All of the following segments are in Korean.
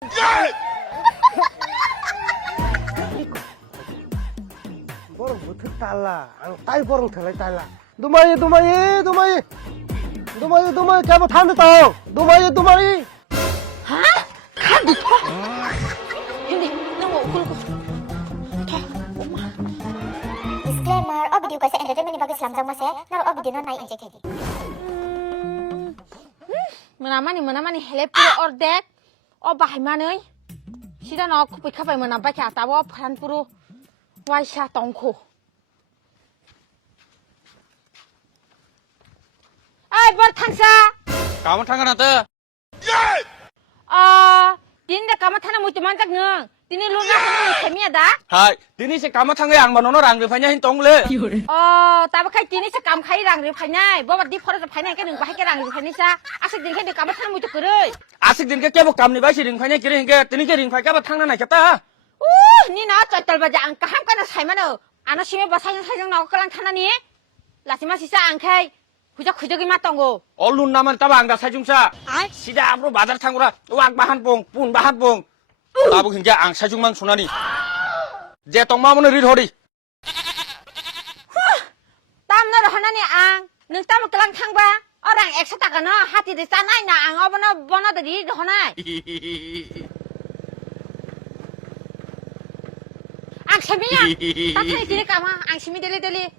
Borong butuh tala, ang tay borong thalai tala. Dumai, dumai, dumai, dumai, dumai, kamu thandu tau. Dumai, dumai. Hah? Thandu to? Hindi, nang ukul ko. Disclaimer, o video kasi entertainment ni bagus lamjang mase, naro o video no nai injek hedi. Menamani hele puro ordek. O bahai manai. Sida no kupai kapai menampai ka tawo pran puro waisa tongko. Ai bar thangsa. Kamu thangka nate? Dinda kamu thana mutu manjak ngung. Dini luna hanu semi ada? Hai, dini se kamu thangka yang manono rang rifanya hin tong le. Tapi kai dini se kam kai rang rifanya. Bawa di pora rifanya kan ngung bahai ke rang rifanya sa. Asik din kai de kamu thana mutu kerei. Asik din ke kebo kam ni bai si rifanya kiri hingga dini ke rifanya kebo thangna na kata. Ni na cotel baja ang kaham kana sai mano. Ano sime basajang sajang na kelang thana ni. Lasima sisa ang kai. Kuja kujogi matongo. Olun naman taba angga sajungsa. Sida amro bazar thangura wak bahan pong, pun bahan pong. Tabu hingga ang sajungmang sunani. Je tong ma mono rid hori. Tam na rohana ni ang. Nung tam kelang thang ba? Orang eksa takana hati de sanai na ang obana bona de rid honai. Ang semiya. Tathai dini kama ang semi dele dele.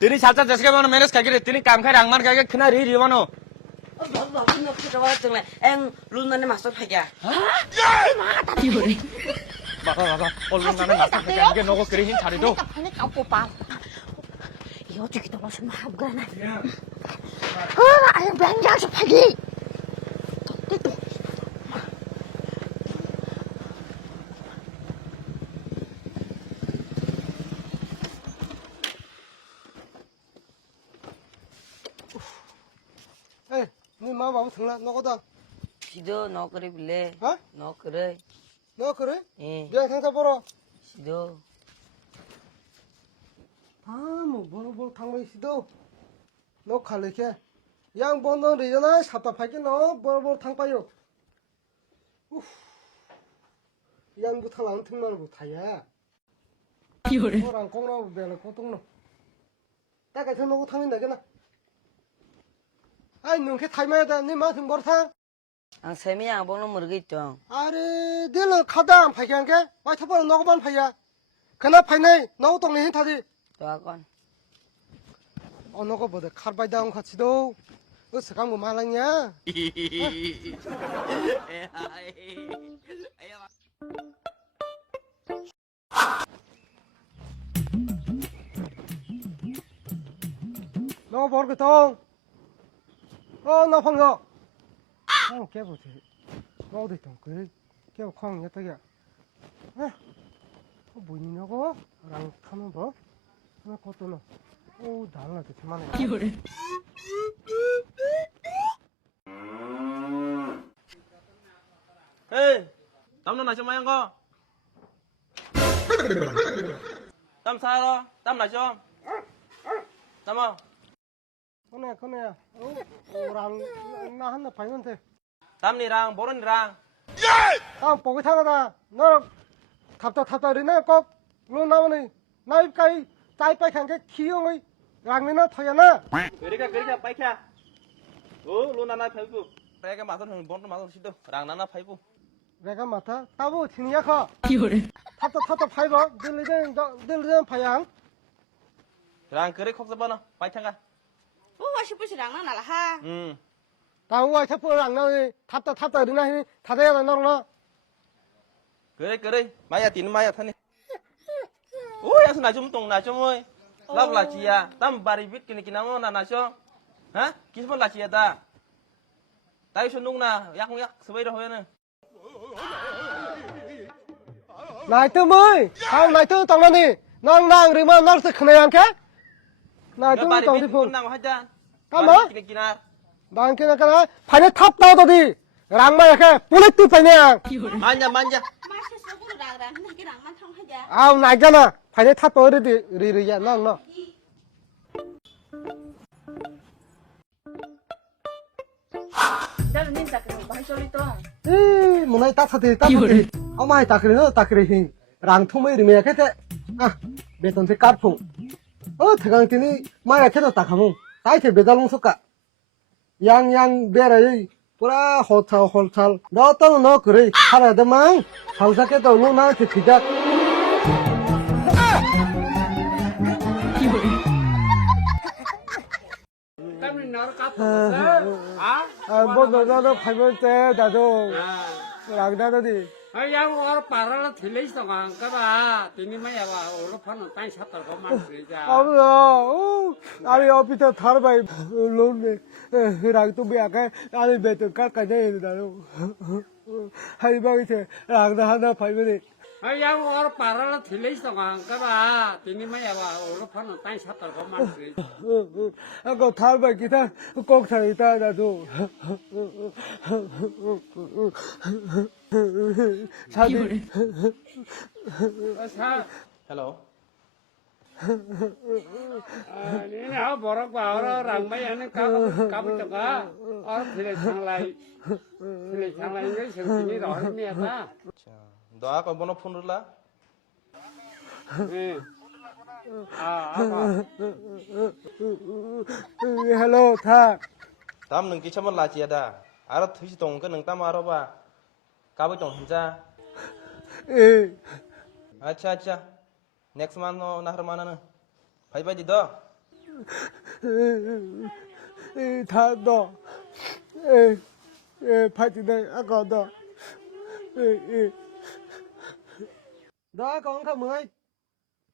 Dini salsa jaske mano menes kagire dini kam khai rang man kage khna ri ri mano. Bapak nak kita bawa tengah, luna ni masuk aja. Baba, olun naman nasa kage nogo kiri hin chari do. Ini kau kopal. Iyo kita masuk mahab gana. Ayam belanja sepagi. Eh, ni ma babu thangla, nokoda. Sido nak kere bile, Hah? nak kere, No kere? Dia thangsa boro. sido. Mo boro thangmai sido. No khale ke. Yang bondo rijana sapta phaki no boro thangpayo. Yang bu thanglang thingmar bu thaya. Orang kongra bu bela kotongno. Ta ka thano thangin da gena. Ai nungke thaimaya da ni ma thung bor thang. Ang semi yang bono murgi tuang. 아래 딜러 카당 파이한 게 와이 타버는 너고만 파이야 그나 파이네 너고 동네 힌타디 Tuah kon. 너고 보다 칼바이당 같이도 어스간 거 말랑이야 너고 버거통 너 방거 깨보지 너도 있던 그 깨고 콩 여기야 뭐냐고 랑 타는 거 하나 것도 오 달라 그만해 Hey, tam nó này cho mày ăn co. Tam sao đó, tam lại cho. Tam không? 꺼내야 오랑 나 하나 봐는데 Tam ni랑 보런 ni랑. 다음 보기 타나다 너 탑다 이러네 꼭너 나오니 나입까지 짜이빠이 한게 키용의 랑내나 터야나 그러니까 빠이캬. 루나 나 파이브. 내가 마선 형 본도 마선 시도. 랑 나나 파이브. 내가 맡아 따부 진이야 커 탑다 파이버 늘리는 파양 랑 그래 콕서 버너. 빠이탕가. Wah, lang na ha. 다우와 탑보 랑나니 탑다 이러나 다대야 너나 그래. 마야 띠는 마야 타네. 오, 야서 나 좀 똥 나 좀 ơi. Lap là chị à, tam bari vít cái nào mà na cho. Hả? Kí phân là chị à ta. Tay cho nung na, yak không yak, sơ bây rồi nè. 나이 때문에 다음 나이 때 당나니 낭 그러면 나를 크네 않게 나이 때 Nó bari 당시 vít 폰 con nào hết trơn. 까마 Cái kia. 난 그냥 파네 탑 나오더디 랑마 약간 bullet 파냐 Manja. Masih seguro rang nanti rang man thong haja. 아우 나잖아 파네 탑 어디디 리리야 낭 Ih. Chắc là nên chặt cái bao cho đi to. 에 뭐나 따뜻해 따뜻해 어마이 따그래 히 랑통메 리메야 캐테 아 베톤테 까풍 대강티니 마야 캐도 따카모 따이테 베달롱 속까 양양 베라이 পুরা হলছাল 너 너 그래 살아야 돼망 방사께도 너 나한테 그작 뭐 너도 팔면 때 나도 랑다더니 yang orang parah thilai songa kaba tini maya wa olo phano pai satar ko man ja 아무나 아니 어피터 타르바이 론네 랑 또 약간 아니 베트 까까네 나도 하이바이테 랑다 하나 팔면 yang orang parah thilai songa kaba tini maya wa olo phano pai satar ko man 아까 타르바이 기타 꼭 타이다 나도 사디 sa hello ni na borak ba ora rang mai ane ka ka bu ka or thilai sanglai ngai sing tini ro ni ta দয়া করব না ফোন রলা 헬로 타 tam nung kichaman la chia da ara thisi tong ka nung tam aro ba ka ba tong hinja 에 acha acha next month no nahar mana na bye bye di do 다도 에 파티네 아까도 나 건가 뭐이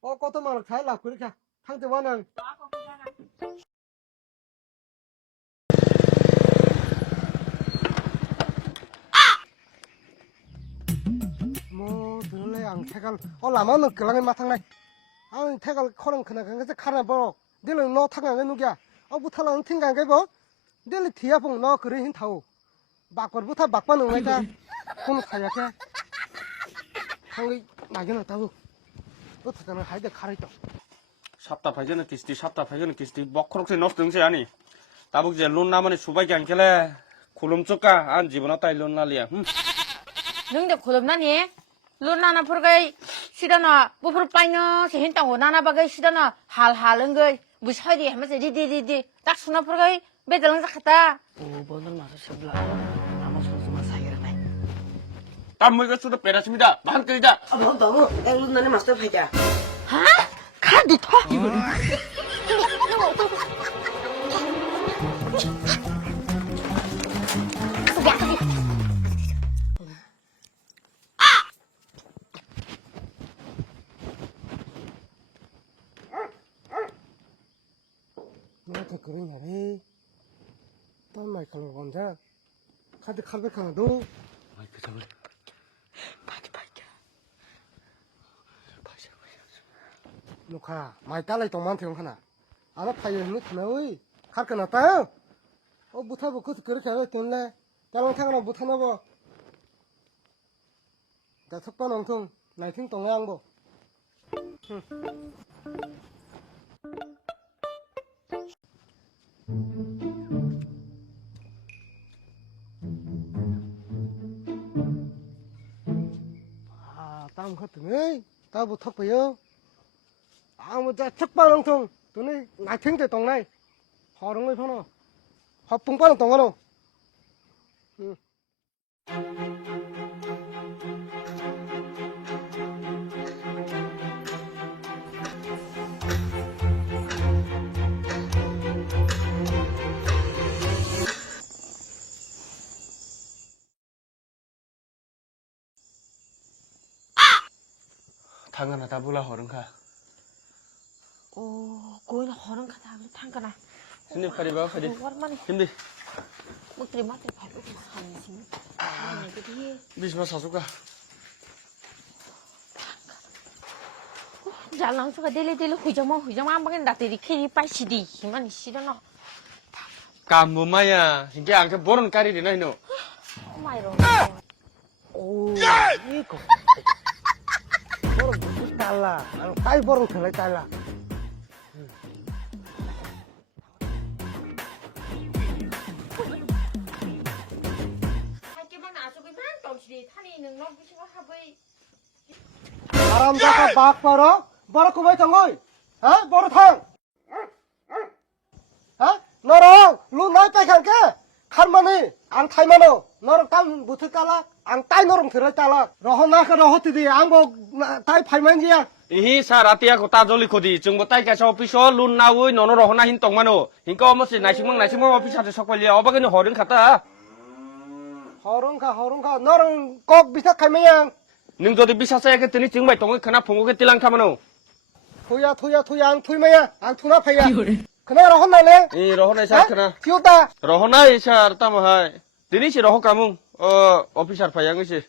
것도 말을 잘 낳고 이렇게 상대와는 뭐 들래 안 태갈 라마는 그랑에 마탕 나이 아니 태갈 코랑 그나 그래서 카나 뭐 내는 너 타가 누구야 부탈랑 팅간 게뭐 내는 뒤야봉 너 그래 힘 타오 막걸부터 막바는 왜다 돈 사야게 한국 나기는 타고 또 타자는 하이데 카르죠 sapta phajana kisti bokrok se nost dingse ani tabuk je lon na mane subai kan kele khulum choka an jibona tai lon na liya 능데 고dom나니 론나나 포르가이 시다나 부프르 빠이너 세힌땅고 나나 바가이 시다나 할할은 거이 무사리 하면서 리디리디 딱 수나 포르가이 매달랑 zakata Oh, bener masuk sebelah. Nama semua saya nih. tam moi sudah perasmida ban kerja Abang tahu, lu nani master aja. 하? 간디 터 너한테 그런 말이 딴 말 그런 건자 카드 칼백하나도 마이크 잡을 녹화 많이 달라 동만 태용 하나 알아 파이어 있는 그나의 갈거 났다 못하고 그렇게 하려 했길래 딸랑 태가나 못하나 봐 나 석반 엉통 나이팅 동양 뭐 땀 같으네 따부 턱보여 아무 자 석반엉통 돈이 나탱대 동네 허릉을 서너 허풍빠는 동거로 당근아 다 불러 허른가 오 고인 허는 가다 탕가나 근데 파리 봐 파리 warmani 근데 mukri mate phalu sansi ani kedi 비스마 사수가 jalang suka dele hujama ambangin dateri khiri paisidi himani sidana 까무마야 이게 안게 보는 까리리나 이노 mairo 오 이거 버럭 무슨 달라 따이 버럭 달라 달라 시가 하버이. 사람 자가 막 벌어 그만 정어이 벌어 탕 너랑 루나 빼간게 칼만이 안 타이마노 너랑 땀 못을 깔라 안 따이 너랑 들어 깔라 러허나 그 러허티디 안고 따이 팔만지야 이 사라티야 고타 졸리 코디 중보 따이가 저 오피쇼 룬나우이 노노로 호나 흰 똥마노 인거 뭐지 나시몽 오피샤트 석발리 어바가니 허른 갔다 허런가 너랑 꼭 비슷 칼만이야 능 저도 비싸서 했더니 정말 똥을 그나 봉고게 띠랑 타마노 토야 안 토이마야 안 토나 패야 그나라 혼나네 이 러호나 샤 그나 귀엽다 러호나 이샤 따마하이 드니시 러호 까뭉 오피샤트 파양이시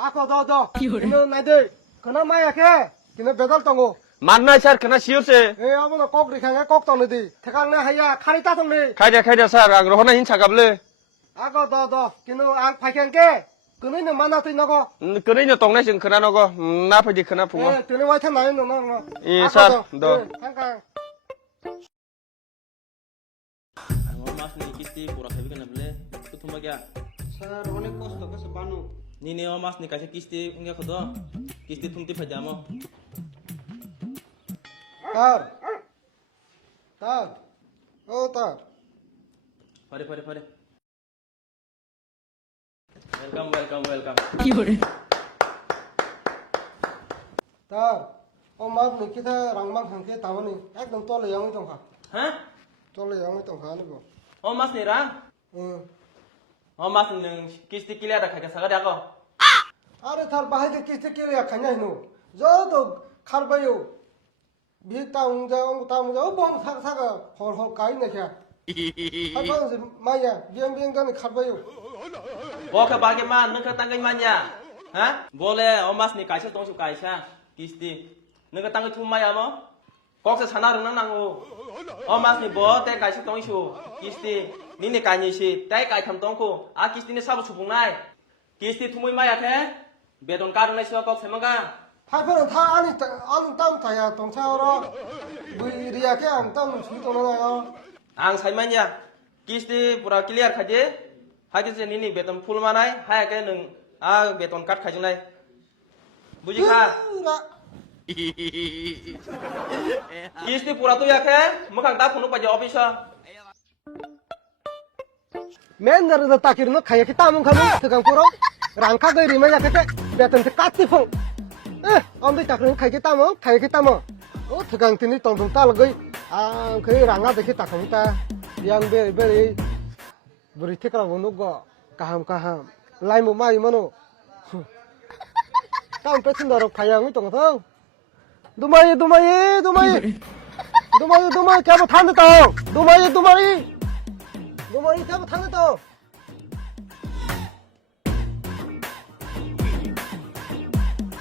아까 너 이너 나들 그나 마야 게 그나 배달 동고 만나 샤 그나 시오세 어머나 꼭 리캉에 꼭 떠는디 태강네 하야 카리 따성네 카이자 사랑 러호나 흰 차갑래 아까 너 그너 안 파견게 그너는 만나서 나고 그래요 동네 신 그나 너고 나쁘지 그나 붕어 그너 와이트 나요 너 이 사, 너. 잠깐 Ang mas ni kisti pura sabi ka na bele. Tutum bagya. Sir অনেক কষ্ট করছে Banu Ni ni mas ni kasi kisti ungya kodo. Kisti tumti pajamo. তার তার Pare. Welcome. তার ও মাপ নিকিতা রাংমাং হাঙ্কে তামানি একদম তলে ইয়াঙ্গি তংখা Hah? তলে ইয়াঙ্গি তংখা নিবো Oh mas ni ra? Oh mas ni kisti kilia da kaya saga dia ko. আরে তার বাহিরে কিস্তি কে লিয়া খাইনা হিনো যত খারবায়ো বি তাউংজা বং সাগা হর কাই নাখিয়া খারবাং মাইয়া বিয়াং গানি খারবায়ো Bo ka bagi man nung ka tanggai man ya. Hah? Boleh oh mas ni kaisa tong su kaisa kisti. Nung ka tanggai tum maya mo? Kok sa sana rung nang u. Oh mas ni bo te kaisa tong su kisti. Ni ni kai ni si tai kai tham tong ko. A kisti ni sabu supung nai. Kisti tumui maya the. Bedon ka rung nai siwa kok semaga. 파이퍼는 다 아니 땀 타야 동차오로 리아게 땀 수도나요 Ang sai man ya. Kisti pura clear khaje. Hagi se nini beton full manai. Hai ke nung a beton cut khajung nai. Buji kha. Kisti pura tu ya ke. Mukang ta phunu pa je office. 맨날은 따기르는 가야기 땀은 가면 특강 보러 랑카가 이리면 약해 배던 까띠풍 엄들 따그는 가야기 땀은 특강 팀이 동동 따르고 그이 랑아 되게 따갑니다 양베리 우리 테크라 보는거 까함 라이모 마이모노 땀 뺏은다로 가양이 동서 두마이 잡아 탄다 두마이 잡아 탄다